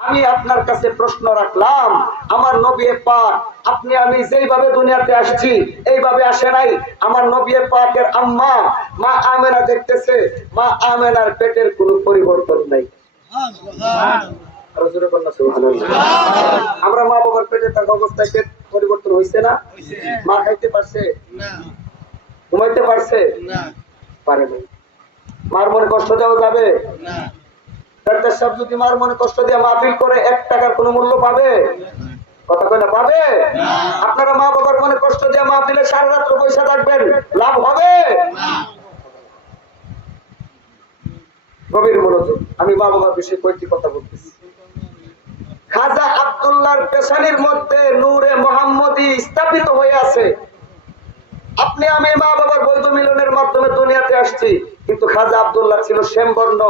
আমি আপনার কাছে প্রশ্ন রাখলাম, আমার নবী পাক আপনি আমি যেইভাবে দুনিয়াতে আসছি এইভাবে আসে নাই। আমার নবী পাকের আম্মা মা আমেনা দেখতেছে, মা আমেনার পেটের কোনো পরিবর্তন নাই। আমরা মা বাবার পেটে থাকা অবস্থায় পেট পরিবর্তন হয়েছে না? মা খাইতে পারছে? ঘুমাইতে পারছে? পারে নাই। মার মনে কষ্ট দেওয়া যাবে না। ডাক্তার সাহেব যদি মার মনে কষ্ট দিয়ে মাহফিল করে 1 টাকার কোনো মূল্য পাবে? কথা কয় না, পাবে? আপনারা মা বাবার মনে কষ্ট দিয়ে মাহফিলে সারা রাত্র পয়সা থাকবেন, লাভ হবে? গভীর মনোযোগ, আমি মা বাবার বিষয়ে কয়েকটি কথা বলতেছি। খাজা আব্দুল্লাহর পেশানির মধ্যে নূরে মুহাম্মদী স্থাপিত হয়ে আছে। আপনি আমি মা বাবার বৈধ মিলনের মাধ্যমে দুনিয়াতে আসছি, কিন্তু খাজা আব্দুল্লাহ ছিল শ্যামবর্ণ।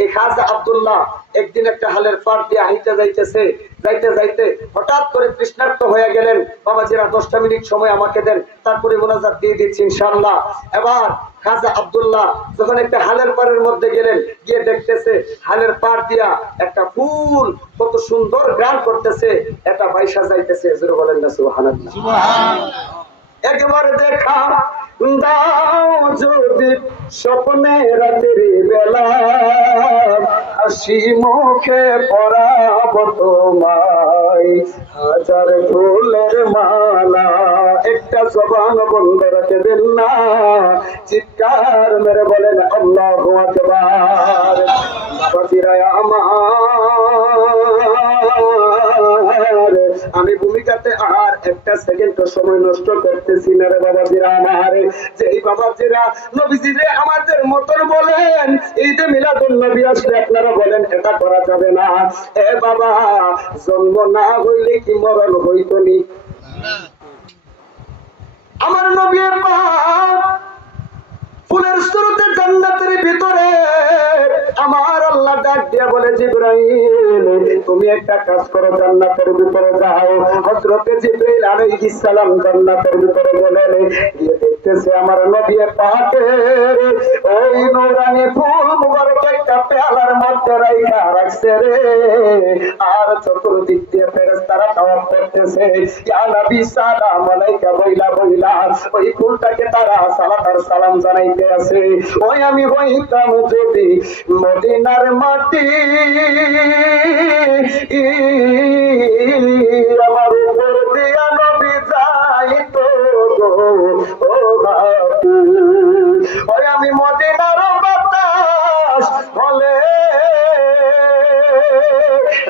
এই খাজা আব্দুল্লাহ একদিন একটা হালের পাড় দিয়ে হাইতে যাইতেছে, যাইতে যাইতে হঠাৎ করে তৃষ্ণার্ত হয়ে গেলেন। বাবাজিরা 10টা মিনিট সময় আমাকে দেন, তারপরে মোনাজাত দিয়ে দিচ্ছি ইনশাআল্লাহ। এবার খাজা আব্দুল্লাহ যখন একটা হালের পাড়ের মধ্যে গেলেন, গিয়ে দেখতেছে হালের পাড় দিয়া একটা ফুল কত সুন্দর গান করতেছে, এটা বাইশা যাইতেছে। জোরে বলেন না সুবহানাল্লাহ। একবার দেখা দাও যদি স্বপ্নে রাতের বেলা, হাসি মুখে পরাব তোমায় 1000 ফুলের মালা। একটা জবান বন্ধ রাখে দেন না, চিৎকার মেরে বলেন আল্লাহু আকবার। বাবাজিরা আমার, আমি ভূমিকাতে আর একটা সেকেন্ড সময় নষ্ট করতেছি না রে বাবাজিরা আমার। যে এই বাবাজিরা নবীজিরে আমাদের মতন বলেন এই যে মিলাদুন নবী আসলে আপনারা বলেন এটা করা যাবে না। এ বাবা, জন্ম না হইলে কি মরণ হইতো নি? আমার নবী পাক ফুলের স্রোতে জান্নাতের ভিতরে আমার আল্লাহ ডাক দিয়া বলে, জিবরাইল তুমি একটা কাজ করো, জান্নাতের ভিতরে যাও। হযরতে জিবরাইল আলাইহিস সালাম জান্নাতের ভিতরে গেলেন, গিয়ে দেখতেছে আমার নবী পাকের ওই নূরানি ফুল মুবারক একটা পেয়ালার মধ্যে রাইখা রাখছে রে। আর চতুর্দিক দিয়ে ফেরেশতারা তাওয়াফ করতেছে, ইয়া নবী সালাম আলাইকা বইলা বইলা ওই ফুলটাকে তারা সালাত আর সালাম জানাইতে আছে। ওই আমি হইতাম যদি মদিনার মাটি, আমার উপর দিয়া নবী যাইতো গো ও ঘাটি। ওই আমি মদিনার বাতাস হলে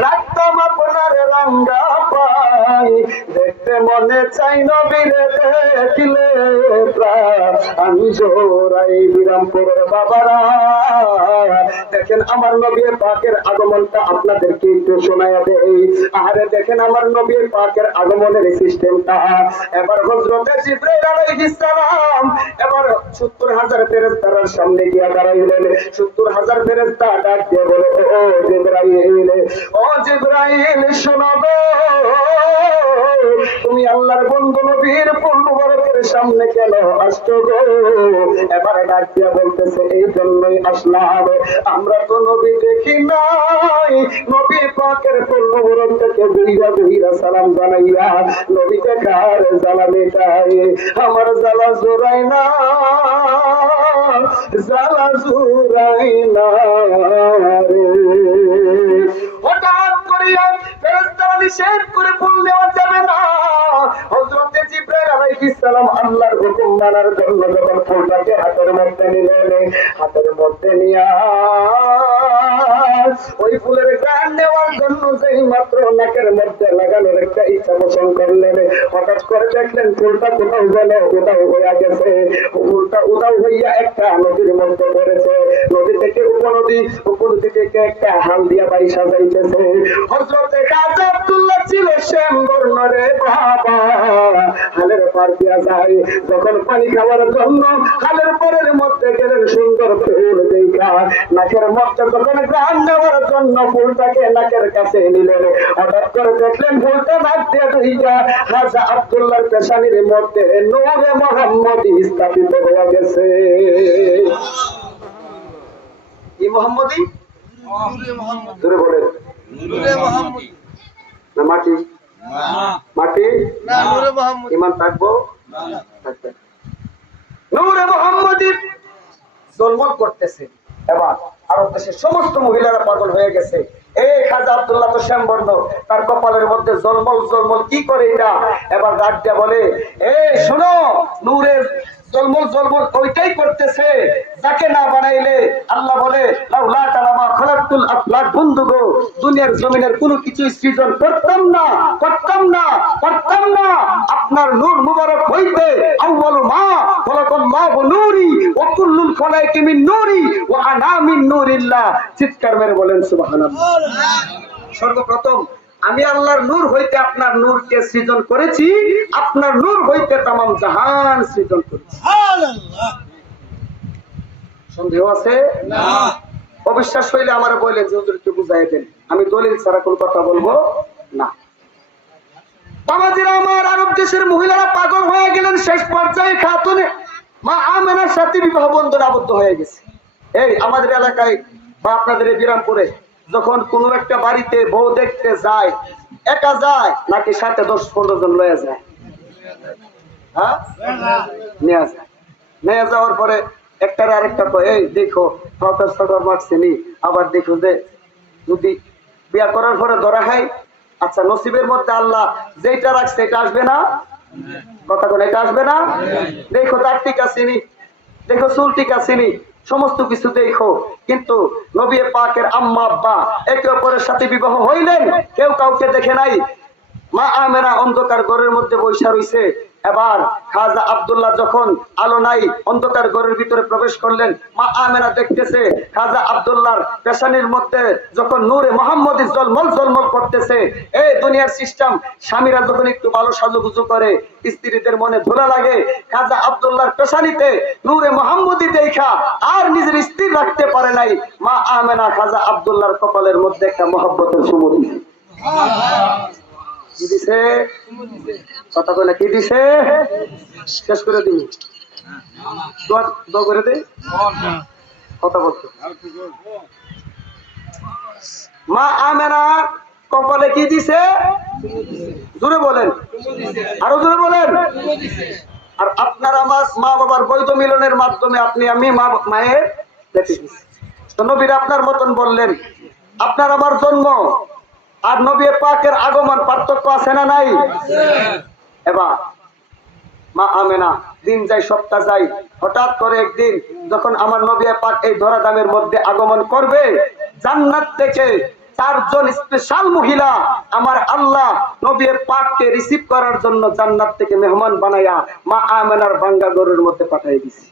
রাখতাম আপনার রাঙ্গা পাই, দেখতে মনে চাই নবীরে দেখিলে প্রাণ জোড়াই। বিরামপুরের বাবারা দেখেন আমার নবী পাকের আগমনটা আপনাদেরকে একটু শোনায়া দেই। আরে দেখেন আমার নবী পাকের আগমনের সিস্টেমটা। এবার হযরতে জিবরাইল আলাইহিস সালাম এবার 70,000 ফেরেশতার সামনে গিয়ে দাঁড়াইলেন। 70,000 ফেরেশতা ডাক দিয়ে বলে, ও জিবরাইল, ও জিবরাইল শোনো গো, তুমি আল্লাহর বন্ধু নবীর ফুল মুবারকের সামনে কেন আসছো গো? এবারে ডাক দিয়া বলতেছে, এই জন্যই আসলাম, আমরা তো নবী দেখি নাই, নবী পাকের ফুল মুবারক থেকে দুইরা দুইরা সালাম জানাইয়া নবী দেখার জ্বালা মেটাই। আমার জ্বালা জোড়াই না, জ্বালা জোড়াই না রে। হঠাৎ করিয়া ফেরেশতারা নিষেধ করে ফুল দেওয়া যাবে না। হযরতে জিবরাইল আলাইহিস সালাম আল্লাহর হুকুম মানার জন্য যখন ফুলটাকে হাতের মধ্যে নিলেন, হাতের মধ্যে নিয়া ওই ফুলের গান নেওয়ার জন্য যেই মাত্র নাকের মধ্যে লাগানোর একটা ইচ্ছা পোষণ করলেন, হঠাৎ করে দেখলেন ফুলটা কোথাও যেন উধাও হইয়া গেছে। ফুলটা উধাও হইয়া একটা নদীর মধ্যে পড়েছে। নদী থেকে উপনদী, উপনদী থেকে একটা হাল দিয়া বাইসা যাইতেছে। হযরতে খাজা আব্দুল্লাহ ছিল শ্যামবর্ণ রে বাবা, হালের পার দিয়া যায়। যখন পানি খাওয়ার জন্য হালের পাড়ের মধ্যে গেলেন, সুন্দর ফুল দেখা নাকের মধ্যে যখন গান নেওয়ার জন্য ফুলটাকে নাকের কাছে নিলেন, হঠাৎ করে দেখলেন ফুলটা নাক দিয়ে ঢুইকা খাজা আব্দুল্লাহর পেশানির মধ্যে নূরে মুহাম্মদী স্থাপিত হয়ে গেছে। এই মুহাম্মদী জোরে বলেন। না মাটি? মাটি ইমান থাকবো, থাকবে। নূরে মুহাম্মদী জলমল করতেছে। এবার আরব দেশের সমস্ত মহিলারা পাগল হয়ে গেছে। এই খাজা আব্দুল্লাহ তো শ্যামবর্ণ, তার কপালের মধ্যে জলমল জলমল কি করে এটা। এবার ডাক দিয়া বলে, এই শোনো, নূরের জলমল জলমল ওইটাই করতেছে যাকে না বানাইলে আল্লাহ বলে লাউলা কালামা খলাকতুল আফলাক, বন্ধুগো দুনিয়ার জমিনের কোনো কিছু সৃজন করতাম না, করতাম না, করতাম না আপনার নূর মুবারক হইতে। আউয়ালু মা খলাকাল্লাহু নূরি ওয়া কুল্লুল খালাইকি মিন নূরি ওয়া আনা মিন নূরিল্লাহ। চিৎকার মেরে বলেন সুবহানাল্লাহ। সর্বপ্রথম আমি আল্লাহর নূর হইতে আপনার নূরকে সৃজন করেছি, আপনার নূর হইতে তামাম জাহান সৃজন করেছি। সন্দেহ আছে? না। অবিশ্বাস হইলে আমার বললেন যে হুজুর একটু বুঝাই দেন, আমি দলিল ছাড়া কোন কথা বলবো না। বাবাজিরা আমার, আরব দেশের মহিলারা পাগল হয়ে গেলেন। শেষ পর্যায়ে খাতুনে মা আমেনার সাথে বিবাহ বন্ধনে আবদ্ধ হয়ে গেছে। এই আমাদের এলাকায় বা আপনাদের এই বিরামপুরে যখন কোন একটা বাড়িতে বউ দেখতে যায়, একা যায় নাকি সাথে 10-15 জন লয়ে যায়? হ্যাঁ, নিয়ে যায়। নিয়ে যাওয়ার পরে একটার আরেকটা কয়, এই দেখো ফটোর ফটোর মারছিনি, আবার দেখো যে যদি বিয়া করার পরে ধরা হয়, আচ্ছা নসিবের মধ্যে আল্লাহ যেটা রাখছে এটা আসবে না, কথা কোন এটা আসবে না। দেখো তার টিকা চিনি, দেখো চুল টিকা চিনি, সমস্ত কিছু দেখো। কিন্তু নবী পাকের আম্মা আব্বা একে অপরের সাথে বিবাহ হইলেন, কেউ কাউকে দেখে নাই। মা আমেনা অন্ধকার ঘরের মধ্যে বৈশা রইছে। এবার খাজা আব্দুল্লাহ যখন আলো নাই অন্ধকার ঘরের ভিতরে প্রবেশ করলেন, মা আমেনা দেখতেছে খাজা আব্দুল্লাহর পেশানির মধ্যে যখন নূরে মুহাম্মদী জলমল জলমল করতেছে। এই দুনিয়ার সিস্টেম, স্বামীরা যখন একটু ভালো সাজুগুজু করে স্ত্রীদের মনে ধুলা লাগে। খাজা আব্দুল্লাহর পেশানিতে নূরে মুহাম্মদী দেখা আর নিজের স্থির রাখতে পারে নাই। মা আমেনা খাজা আব্দুল্লাহর কপালের মধ্যে একটা মহব্বতের চুমু দিছে। কি দিছে? কথা কইলা কি দিছে? শেষ করে দিবি, দোয়া করে দে, কথা বলতো। মা আমেনা কপালে কি দিছে? জোরে বলেন, আরো জোরে বলেন। আর আপনার আমার মা বাবার বৈধ মিলনের মাধ্যমে আপনি আমি মায়ের দেখে দিচ্ছি। তো নবীর আপনার মতন বললেন, আপনার আমার জন্ম আর নবী পাকের আগমন পার্থক্য আছে না নাই? এবার মা আমেনা দিন যায় সপ্তাহ যায়, হঠাৎ করে একদিন যখন আমার নবী পাক এই ধরাধামের মধ্যে আগমন করবে, জান্নাত থেকে 4 জন স্পেশাল মহিলা আমার আল্লাহ নবী পাককে রিসিভ করার জন্য জান্নাত থেকে মেহমান বানায়া মা আমেনার ভাঙ্গা ঘরের মধ্যে পাঠিয়ে দিয়েছে।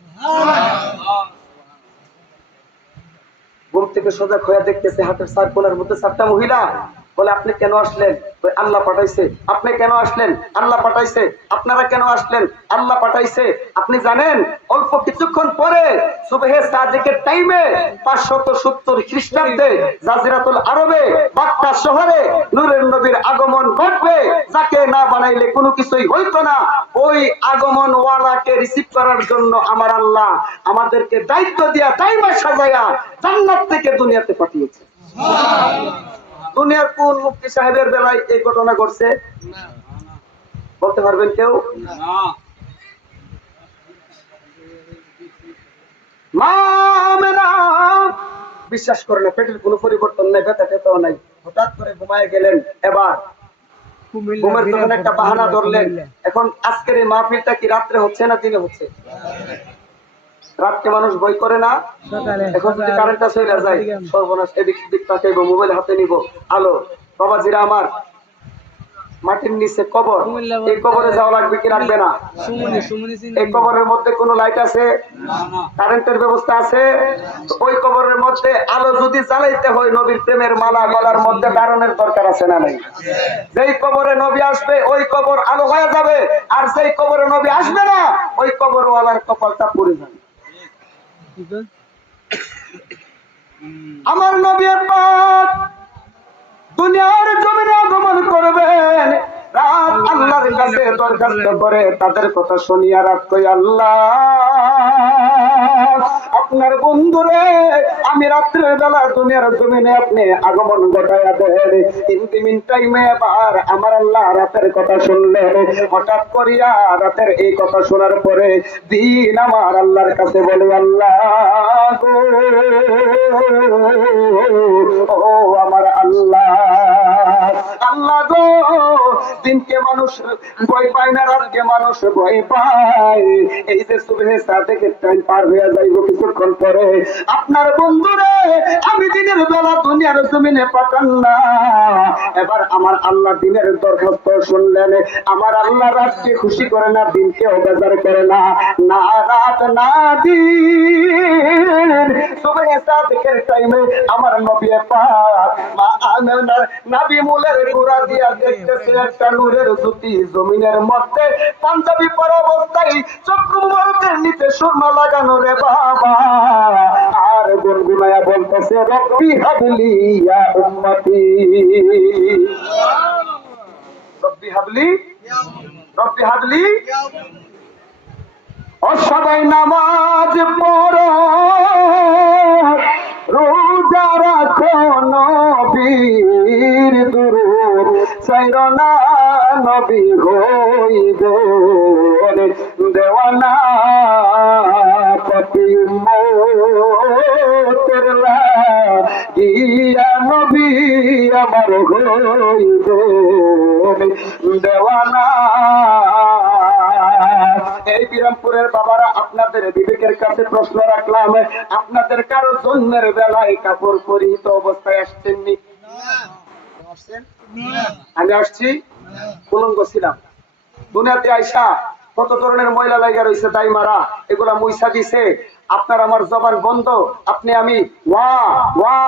ঘুম থেকে সোজা খোয়া দেখতেছে হাতের 4 কোণার মধ্যে 4টা মহিলা। বলে আপনি কেন আসলেন? আল্লাহ পাঠাইছে। আপনি কেন আসলেন? আল্লাহ পাঠাইছে। আপনারা কেন আসলেন? আল্লাহ পাঠাইছে। আপনি জানেন অল্প কিছুক্ষণ পরে সুবহে সাদিকের টাইমে 570 খ্রিস্টাব্দে জাজিরাতুল আরবে মক্কা শহরে নূরের নবীর আগমন ঘটবে, যাকে না বানাইলে কোনো কিছুই হইতো না। ওই আগমন ওয়ালাকে রিসিভ করার জন্য আমার আল্লাহ আমাদেরকে দায়িত্ব দিয়া টাইমে সাজায়া জান্নাত থেকে দুনিয়াতে পাঠিয়েছে। দুনিয়ার কোন মুফতি সাহেবের বেলায় এই ঘটনা ঘটছে? বলতে পারবেন কেউ? মা আমেনা বিশ্বাস করে না, পেটের কোনো পরিবর্তন নাই, ব্যথা টেতাও নাই, হঠাৎ করে ঘুমায় গেলেন। এবার ঘুমের তখন একটা বাহানা ধরলেন। এখন আজকের এই মাহফিলটা কি রাত্রে হচ্ছে না দিনে হচ্ছে? রাতকে মানুষ বই করে না। এখন যদি কারেন্টটা চলে যায় সর্বনাশ, এদিক দিক তাকাইবো, মোবাইল হাতে নিব, আলো। বাবাজিরা আমার, মাটির নিচে কবর, এই কবরে যাওয়া লাগবে কি লাগবে না? এই কবরের মধ্যে কোনো লাইট আছে? কারেন্টের ব্যবস্থা আছে? ওই কবরের মধ্যে আলো যদি জ্বালাইতে হয় নবীর প্রেমের মালা গলার মধ্যে ধারণের দরকার আছে না নাই? যেই কবরে নবী আসবে ওই কবর আলো হয়ে যাবে, আর যেই কবরে নবী আসবে না ওই কবরওয়ালার কপালটা পুড়ে যাবে। আমার নবী পাক দুনিয়ার জমিনে আগমন করবেন, রাত আল্লাহর কাছে দরখাস্ত করে তাদের কথা শুনিয়া রাত কই আল্লাহ আপনার বন্ধুরে আমি রাত্রের বেলা দুনিয়ার জমিনে আপনি আগমন ঘটাইয়া দেন, ইন্তিমিন টাইমে আবার আমার আল্লাহ রাতের কথা শুনলেন। হঠাৎ করিয়া রাতের এই কথা শোনার পরে দিন আমার আল্লাহর কাছে বলে, আল্লাহ গো, ও আমার আল্লাহ, আল্লাহ গো, দিনকে মানুষ ভয় পায় না, রাতকে মানুষ ভয় পায়। এই যে সুবহে সাদেকের টাইম পার হয়ে যাইব কিছুক্ষণ পরে, আপনার বন্ধুরে আমি দিনের বেলা দুনিয়ার জমিনে পাঠান না। এবার আমার আল্লাহ দিনের দরখাস্ত শুনলেন। আমার আল্লাহ রাতকে খুশি করে না, দিনকে বেজার করে না, না রাত না দিন। সুবহে সাদেকের টাইমে আমার নবী পাক মা আমেনার নাভি মূলের গোড়া দিয়া দেখতেছে একটা নূরের জ্যোতি জমিনের মধ্যে, পাঞ্জাবি পরা অবস্থায় চক্ষু মুবারকের নিচে সুরমা লাগানো রে বাবা, আর গুনগুনায়া বলতেছে, রব্বি হাবলি ইয়া উম্মতি, রব্বি হাবলি, রব্বি হাবলি। ও সবাই নামাজ পড়ো, রোজা রাখো, নবীর দুরূদ চাইরো না, নবী হইবে দেওয়ানা, পতি উম্মতের লাগিয়া নবী আমার হইবে দেওয়ানা। এই বিরামপুরের বাবারা, আপনাদের বিবেকের কাছে প্রশ্ন রাখলাম, আপনাদের কারো জন্মের বেলায় কাপড় পরিহিত অবস্থায় আসছেননি? আমি আসছি, উলঙ্গ ছিলাম। দুনিয়াতে আইসা কত ধরনের ময়লা লাগা রয়েছে, দাই মারা, এগুলা মুইসা দিছে। আপনার আমার জবান বন্ধ, আপনি আমি ওয়া ওয়া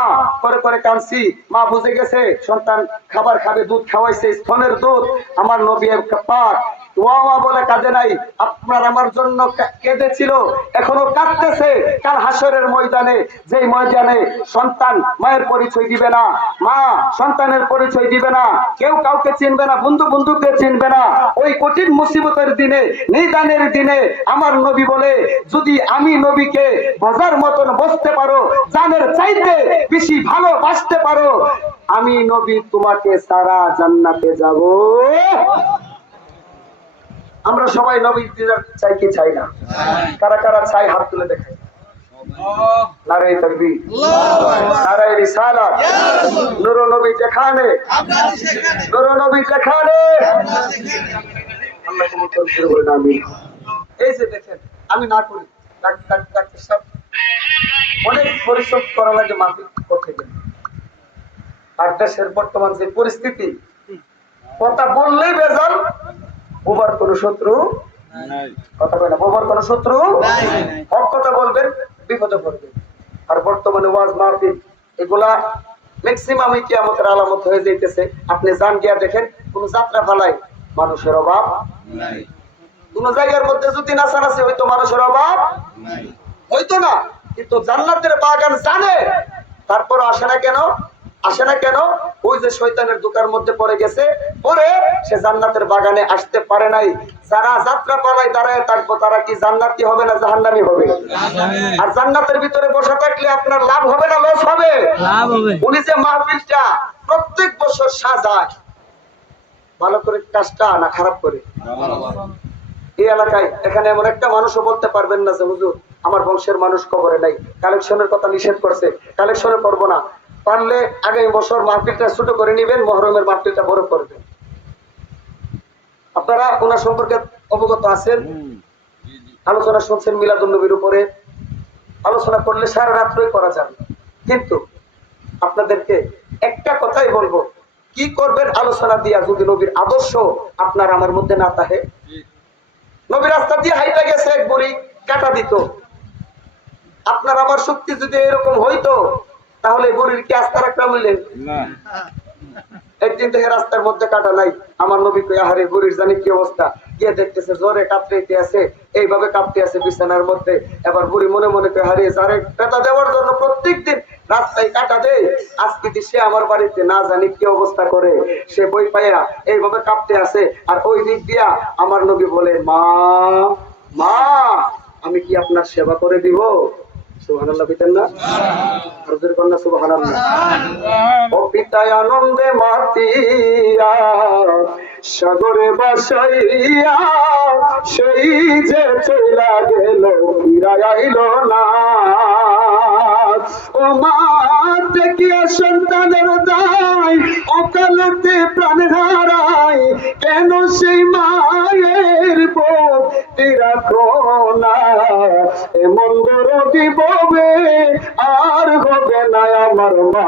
করে করে কাঁদছি। মা বুঝে গেছে সন্তান খাবার খাবে, দুধ খাওয়াইছে, স্তনের দুধ। আমার নবী পাক ওয়া ওয়া বলে কাঁদে নাই, আপনার আমার জন্য কেঁদেছিল, এখনো কাঁদতেছে। কাল হাসরের ময়দানে, যেই ময়দানে সন্তান মায়ের পরিচয় দিবে না, মা সন্তানের পরিচয় দিবে না, কেউ কাউকে চিনবে না, বন্ধু বন্ধুকে চিনবে না, ওই কঠিন মুসিবতের দিনে, নিদানের দিনে আমার নবী বলে, যদি আমি নবীকে বোঝার মতন বসতে পারো, জানের চাইতে বেশি ভালোবাসতে পারো, আমি নবী তোমাকে সারা জান্নাতে যাব। আমরা সবাই নবীর দিদার চাই কি চাই না? কারা কারা চাই হাত তুলে দেখায়। নারায়ে তাকবীর, নারায়ে রিসালাত। নূর নবী যেখানে, নূর নবী যেখানে, আল্লাহ কবুল করুন, আমিন। এই যে দেখেন, আমি না করি, ডাক্তার সাহেব অনেক পরিশ্রম করা লাগে মাফিক করতে গেলে। আর দেশের বর্তমান যে পরিস্থিতি, কথা বললেই বেজাল, বোবার কোন শত্রু কথা কয় না, বোবার কোন শত্রু, হক কথা বলবেন বিপদে পড়বেন। আর বর্তমানে ওয়াজ মাহফিল এগুলা ম্যাক্সিমামই কিয়ামতের আলামত হয়ে যাইতেছে। আপনি যান গিয়া দেখেন, কোন যাত্রা ফালায় মানুষের অভাব নাই, কোন জায়গার মধ্যে যদি নাচানাচি হইতো মানুষের অভাব হইতো না। কিন্তু জান্নাতের বাগান জানে, তারপর আসে না কেন? আসে না কেন? ওই যে শয়তানের দোকার মধ্যে পড়ে গেছে, পরে সে জান্নাতের বাগানে আসতে পারে নাই। যারা যাত্রা পালায় দাঁড়ায় থাকবো, তারা কি জান্নাতি হবে না জাহান্নামী হবে? আর জান্নাতের ভিতরে বসে থাকলে আপনার লাভ হবে না লস হবে? উনি যে মাহফিলটা প্রত্যেক বছর সাজায়, ভালো করে কাজটা না খারাপ করে? এই এলাকায় এখানে এমন একটা মানুষও বলতে পারবেন না যে হুজুর আমার বংশের মানুষ কবরে নাই, কালেকশনের কথা নিষেধ করছে, কালেকশনে করবো না। পারলে আগামী বছর মাহফিলটা ছোট করে নিবেন, মহরমের মাহফিলটা বড় করবেন। আপনারা ওনার সম্পর্কে অবগত আছেন, আলোচনা শুনছেন মিলাদুন নবীর উপরে। আলোচনা করলে সারা রাত্রই করা যাবে, কিন্তু আপনাদেরকে একটা কথাই বলবো, কি করবেন আলোচনা দিয়া যদি নবীর আদর্শ আপনার আমার মধ্যে না থাকে? নবী রাস্তা দিয়ে হাইটা গেছে, এক বড়ি কাটা দিত। আপনার আমার শক্তি যদি এরকম হইতো, তাহলে বড়ির কি আস্থা রাখলাম হইলেন? একদিন থেকে রাস্তার মধ্যে কাটা নাই, আমার নবী কই আহারে বড়ির জানি কি অবস্থা, গিয়ে দেখতেছে জ্বরে কাঁপতে আছে, এইভাবে কাঁপতে আছে বিছানার মধ্যে। এবার বুড়ি মনে মনে কই হারিয়ে যারে পেতা দেওয়ার জন্য প্রত্যেক দিন রাস্তায় কাটা দেয়, আজকে সে আমার বাড়িতে না জানি কি অবস্থা করে, সে বই পাইয়া এইভাবে কাঁপতে আছে। আর ওই দিক দিয়া আমার নবী বলে, মা মা আমি কি আপনার সেবা করে দিব? সুবহানাল্লাহ কইতেন না? আর জোরে কন্যা সুবহানাল্লাহ। ও পিতায় আনন্দে মাতিয়া সাগরে বাসাইয়া সেই যে চইলা গেল ফিরাই আইল না। ও মা দেখিয়া সন্তানের দায় অকালতে প্রাণ হারায়, কেন সেই মায়ের ভক্তি রাখো না? এমন দরদি ববে আর হবে না আমার মা।